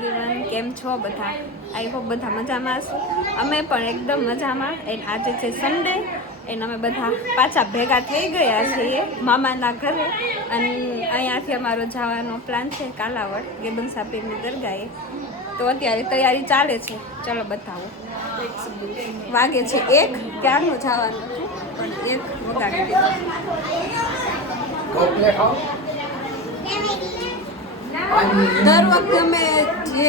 Everyone, કેમ છો બધા? આઈ હોપ બધા મજામાં હશો. અમે પણ એકદમ મજામાં. એન્ડ આજે છે સન્ડે એન્ડ અમે બધા પાછા ભેગા થઈ ગયા છીએ મામાના ઘરે. અને અહીંયાથી અમારો જવાનો પ્લાન છે કાલાવડ ગેબન સાપીરની દરગાહે. તો અત્યારે તૈયારી ચાલે છે. ચલો બતાવો. વાગે છે 1, ક્યારનું જવાનું હતું પણ 1 વગાડી દીધું. દર વખતે અમે જે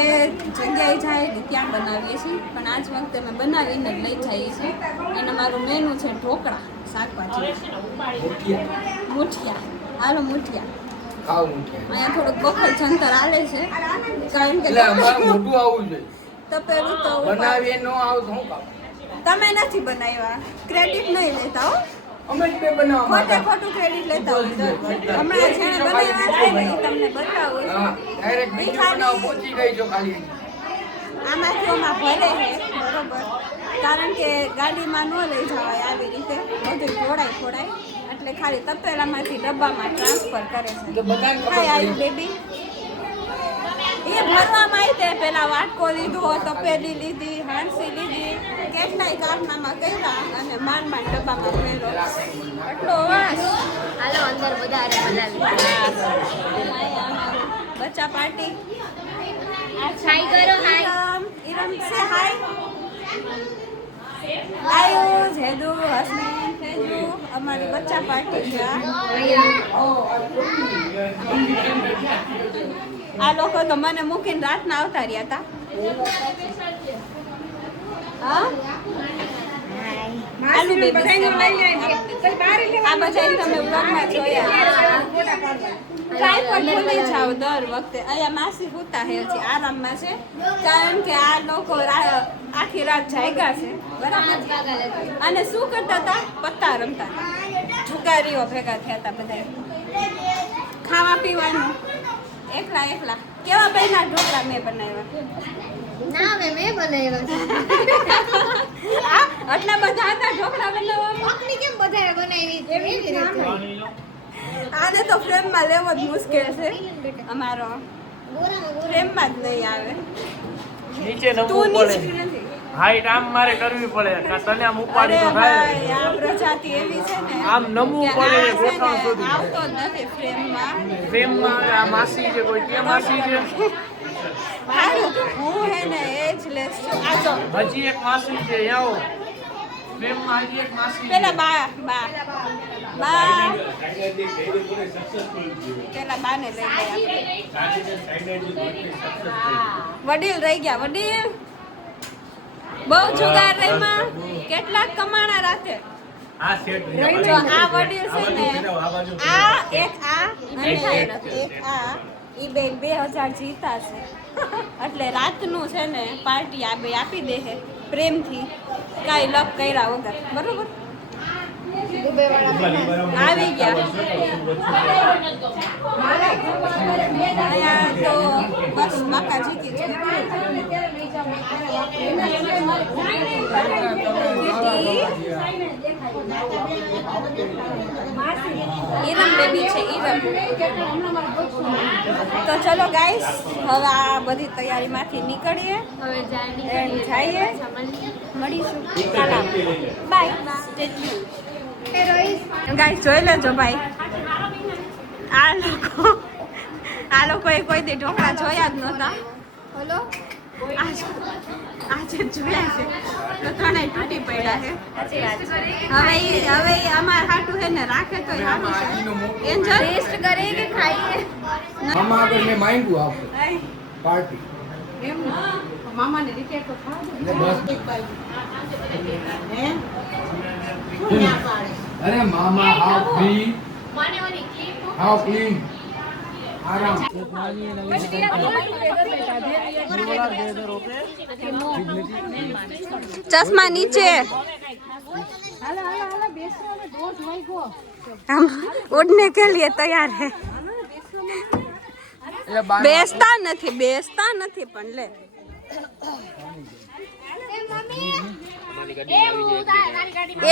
જગ્યાએ જાય ત્યાં બનાવીએ છીએ, પણ આજ વખતે અમે બનાવીને જ લઈ જઈએ છીએ. અને અમારું મેનુ છે ઢોકળા, શાકભાજી, મુઠિયા. હાલો મુઠિયા અહીંયા થોડુંક બખલ જંતર હાલે છે, કારણ કે મોટું આવવું જોઈએ. તપેલું તો બનાવીએ ન આવ તો હું કામ? તમે નથી બનાવ્યા, ક્રેડિટ નહીં લેતા હો. અમે જ બે બનાવવા ખોટે ખોટું ક્રેડિટ લેતા હોય. હમણાં જેણે બનાવ્યા છે ને એ તમને બતાવું. ડાયરેક્ટ બીજું બનાવ પહોંચી ગઈ છો ખાલી. આમાંથી ઓમાં ભરે છે બરોબર, કારણ કે ગાડીમાં ન લઈ જવાય આવી રીતે, બધું થોડાય એટલે ખાલી તપેલામાંથી ડબ્બામાં ટ્રાન્સફર કરે છે. હાય આવ્યું બેબી. એ ભરવામાં આવી તે પેલા વાટકો લીધો, તપેલી લીધી, હાંસી લીધી, કેટલાય કારનામાં કર્યા અને માંડ ડબ્બામાં ભર્યો. એટલો વાસ. હાલો અંદર વધારે બચ્ચા પાર્ટી. હાય કરો, હાય. ઈરમ સે હાય. આયુષ, હેદુ, હસમીન, ફેજુ, અમારી બચ્ચા પાર્ટી છે. આ લોકો તો મને મૂકીને રાતના આવતા રહ્યા હતા. હા આલુ બેબી આ બધા તમે વ્લોગમાં જોયા. ટ્રાયપોડ ભૂલી જાવ દર વખતે. અહીંયા માસી હુતા હે છે, આરામમાં છે, કારણ કે આ લોકો આખી રાત જાગ્યા છે બરાબર. અને શું કરતા હતા? પત્તા રમતા, જુગારીઓ ભેગા થયા હતા બધા. ખાવા પીવાનું એકલા. કેવા બહેના ઢોકળા મેં બનાવ્યા? ના મેં બનાવ્યા. આટલા બધા હતા ઢોકળા બનાવવામાં. આપની કેમ વધારે બનાવી? આને તો ફ્રેમમાં લેવો જ મુશ્કેલ છે. અમારો ફ્રેમમાં જ નહીં આવે. નીચે નમવું તું પડે. નીચે નથી. હાઈટ આમ મારે કરવી પડે. તને આમ ઉપાડી તો થાય. ભાઈ, આ પ્રજાતિ એવી છે ને આમ નમવું કે પડે આ છે ગોઠણ ને સુધી. આવતો જ નથી ફ્રેમમાં. પ્રેમમાં આ માસી છે, કોઈ કે માસી છે. હારું, હું હે ને એ જ લેસ છું. આ જો હજી એક માસી છે, આવો. પ્રેમમાં હજી એક માસી છે. પેલા બા પેલા બાને લઈ ગયા. વડીલ રહી ગયા. વડીલ બહુ જુગાર રહીમાં કેટલાક કમાણા રાતે. જો આ વડીલ છે ને, આ એક આ અને એક આ ઈ બે 2000 જીતા છે. એટલે રાતનું છે ને પાર્ટી આ બે આપી દે છે પ્રેમથી, કાંઈ લપ કર્યા વગર. બરોબર આવી ગયા. અહીંયા તો બસ બાકા જીતી છે. ઈરમ બેબી છે, ઈરમ. તો ચલો ગાઈસ, હવે આ બધી તૈયારીમાંથી નીકળીએ, હવે જઈએ, મળીશું. બાય. ગાઈસ જોઈ લેજો ભાઈ, આ લોકોએ કોઈ દી ઢોકળા જોયા જ નહોતા. બોલો આજે જોયા છે તો ત્રણેય તૂટી પડ્યા છે. હવે અમાર હાટું હે ને રાખે તો એન્જલ ટેસ્ટ કરે કે ખાઈએ. મામા આગળ મેં માંગ્યું આપો પાર્ટી. એમ મામાને રીતે તો અરે મામા હાવ ફ્રી, હાવ ક્લીન, આરામ. चश्मा नीचे हम उड़ने के लिए तैयार है. બેસતા નથી પણ લે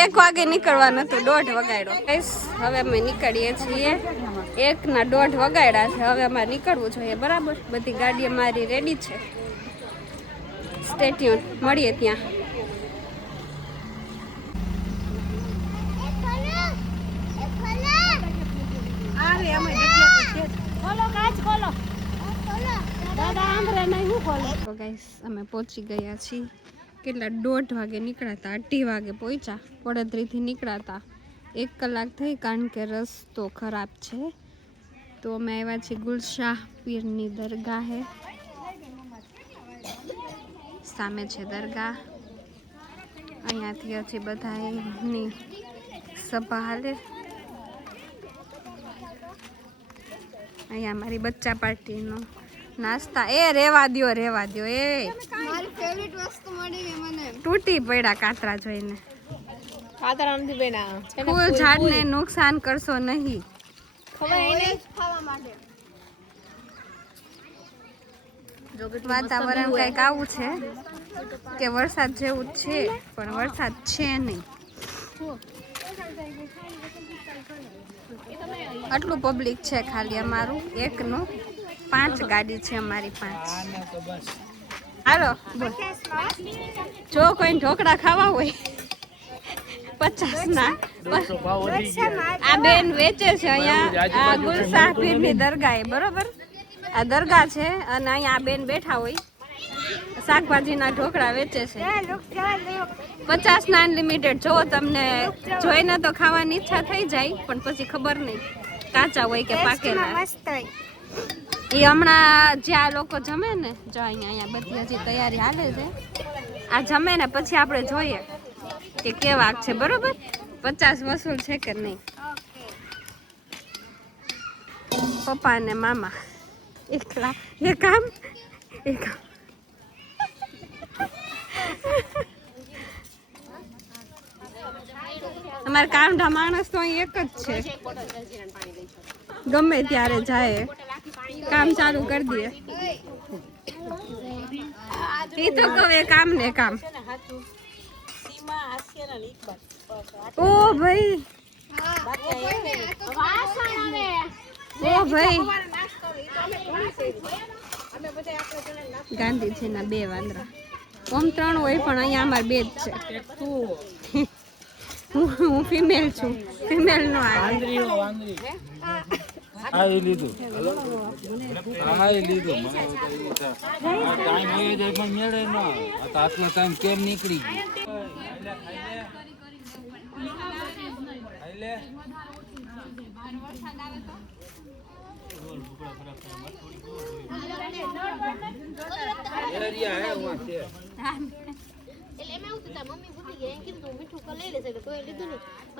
એક વાગે નીકળવાનું હતું, 1:30 વગાડ્યો. હવે અમે નીકળીએ છીએ. 1:30 વગાડ્યા છે. હવે અમારે નીકળવું જોઈએ. બરાબર, બધી ગાડી અમારી રેડી છે. સ્ટે ટ્યુન, મળીએ ત્યાં. તો ગાઈસ અમે પહોંચી ગયા છીએ. કેટલા 1:30 વાગે નીકળ્યા હતા, 2:30 વાગે પહોંચ્યા. વડોદરીથી નીકળ્યા હતા. 1 કલાક થઈ કારણ કે રસ્તો ખરાબ છે. તો અમે આવ્યા છીએ ગુલશાહ પીરની દરગાહે. સામે છે દરગાહ. અહીંયાથી હજી બધાની સભા હાલે. અહીંયા મારી બચ્ચા પાર્ટીનો નાસ્તા. એ રેવા દ્યો એ મારી ફેવરિટ વસ્તુ મળી ગઈ મને. તૂટી પડ્યા કાતરા જોઈને. કાતરા નથી બેના. ફૂલ ઝાડને નુકસાન કરશો નહીં. ખાવા માટે. વાતાવરણ કંઈક આવું છે કે વરસાદ જેવું જ છે, પણ વરસાદ છે નહીં. આટલું પબ્લિક છે ખાલી અમારું એકનું. 5 ગાડી છે અમારી, 5. હાલો બોલ. જો કોઈ ઢોકળા ખાવા હોય 50 ના. આ બેન વેચે છે અહીંયા. આ ગુલશાહ પીરની દરગાહ, બરોબર. આ દરગાહ છે અને અહીંયા આ બેન બેઠા હોય, શાકભાજીના ઢોકળા વેચે છે. 50 ના અનલિમિટેડ. જો તમને જોઈને તો ખાવાની ઈચ્છા થઈ જાય, પણ પછી ખબર નહીં કાચા હોય કે પાકેલા. એ હમણાં જે આ લોકો જમે ને, જો અહીંયા બધી હજી તૈયારી હાલે છે. આ જમે ને પછી આપણે જોઈએ કે કેવા છે, બરોબર. 50 વસૂલ છે કે નહીં. પપ્પા ને મામા એકલા. એક આમ. અમારે કામઢા માણસ તો અહીં એક જ છે. ગમે ત્યારે જાય, કામ ચાલુ કરી દે. એ તો કહે કામ ને કામ. ઓ ભાઈ, ઓ ભાઈ. ગાંધીજીના 2 વાંદરા. ઓમ 3 હોય પણ અહીંયા અમારે 2 જ છે. હું ફિમેલ છું. ફિમેલ નો આવી લીધું. આમાં લીધું. મને ટાઈમ આવી જાય પણ મેળે ન. આટલો ટાઈમ કેમ નીકળી ગયો?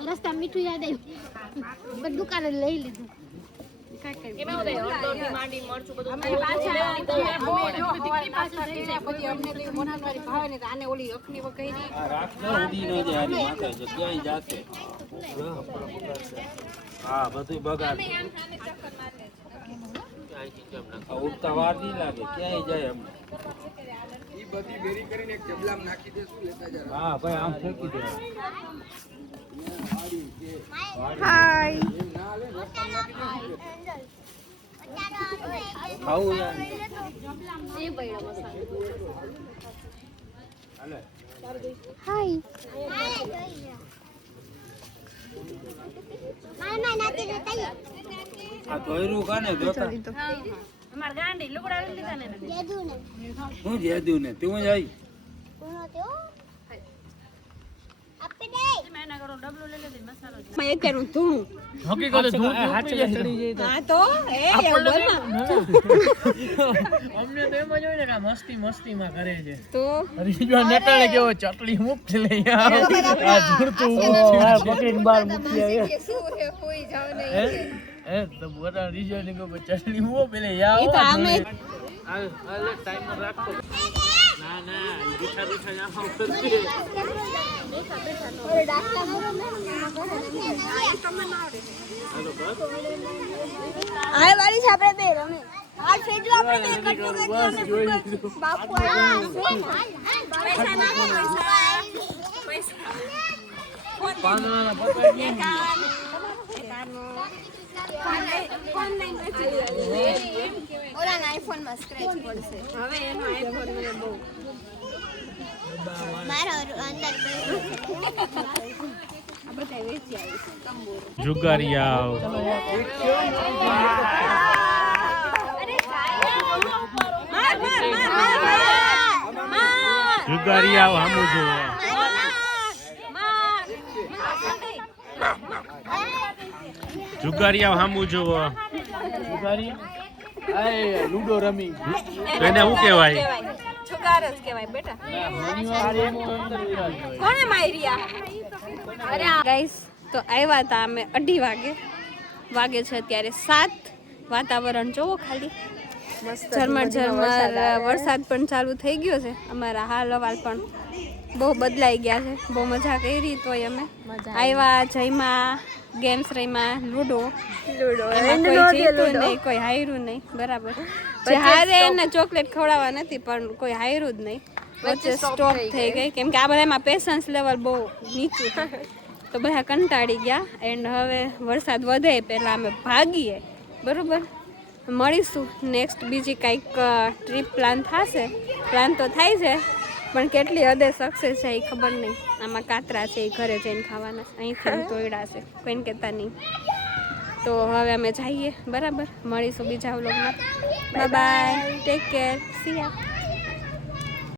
રસ્તા મીઠું યાદ આવ્યું, દુકાને લઈ લીધું. હા, બધું બગાડ. ઉઠતા વાર નહીં લાગે, ક્યાંય જાય અમને. હા ભાઈ, આમ ફેંકી દે. હાય. ખાવું યાર. હાય. આ ધોયરું કાને જોતા. હું જેદુ ને તું જ આવી. મસ્તી માં કરે છે. તો નેટાળે કેવો ચટણી મૂક લે યાર. આ ઝૂરતું પકડીને બહાર મૂકી આવે. એ તો બોરા રીજો ને કો ચટણી મો પેલે યાર. એ તો આમે હાલે ટાઈમર રાખો. ના ના, બેઠા બેઠા જામ કરતી. ઓરે ડાકલા મોરો ને આ વાળી છે આપણે બે રમે. પૈસા નાખો પાંદડાના પકડ ફોન નહીં ઓલા આઈફોન માં સ્ક્રેચ પડશે હવે એનો આઈફોન મને બહુ મારો અંદર આ બધા વેચી આવીશું તંબુરો જુગારિયા માર જુગારિયા હામું જોવો જુગારિયા હામું જોવો લૂડો રમી એને શું કહેવાય જુગાર જ કહેવાય બેટા કોણે માર્યા અરે ગાઈસ તો આવ્યા હતા અમે 2:30 વાગે છે અત્યારે 7 વાતાવરણ જોવો ખાલી ઝરમર વરસાદ પણ ચાલુ થઈ ગયો છે અમારા હાલ હવાલ પણ બહુ બદલાઈ ગયા છે બહુ મજા કરી તોય અમે આવ્યા જઈમાં ગેમ્સ રહીમાં લૂડો એમાં કોઈ જીત્યું નહીં કોઈ હાર્યું નહીં બરાબર જે હારે એને ચોકલેટ ખવડાવવા નથી પણ કોઈ હાર્યું જ નહીં વચ્ચે સ્ટોપ થઈ ગઈ કેમ કે આ બધામાં પેશન્સ લેવલ બહુ નીચું છે તો બધા કંટાળી ગયા એન્ડ હવે વરસાદ વધે પહેલાં અમે ભાગીએ બરાબર મળીશું નેક્સ્ટ બીજી કંઈક ટ્રીપ પ્લાન થશે પ્લાન તો થાય છે પણ કેટલી હદે સક્સેસ છે એ ખબર નહીં આમાં કાતરા છે એ ઘરે જઈને ખાવાના અહીંથી તોયડા છે કોઈને કહેતા નહીં તો હવે અમે જઈએ બરાબર મળીશું બીજા વ્લોગમાં bye bye take care see યા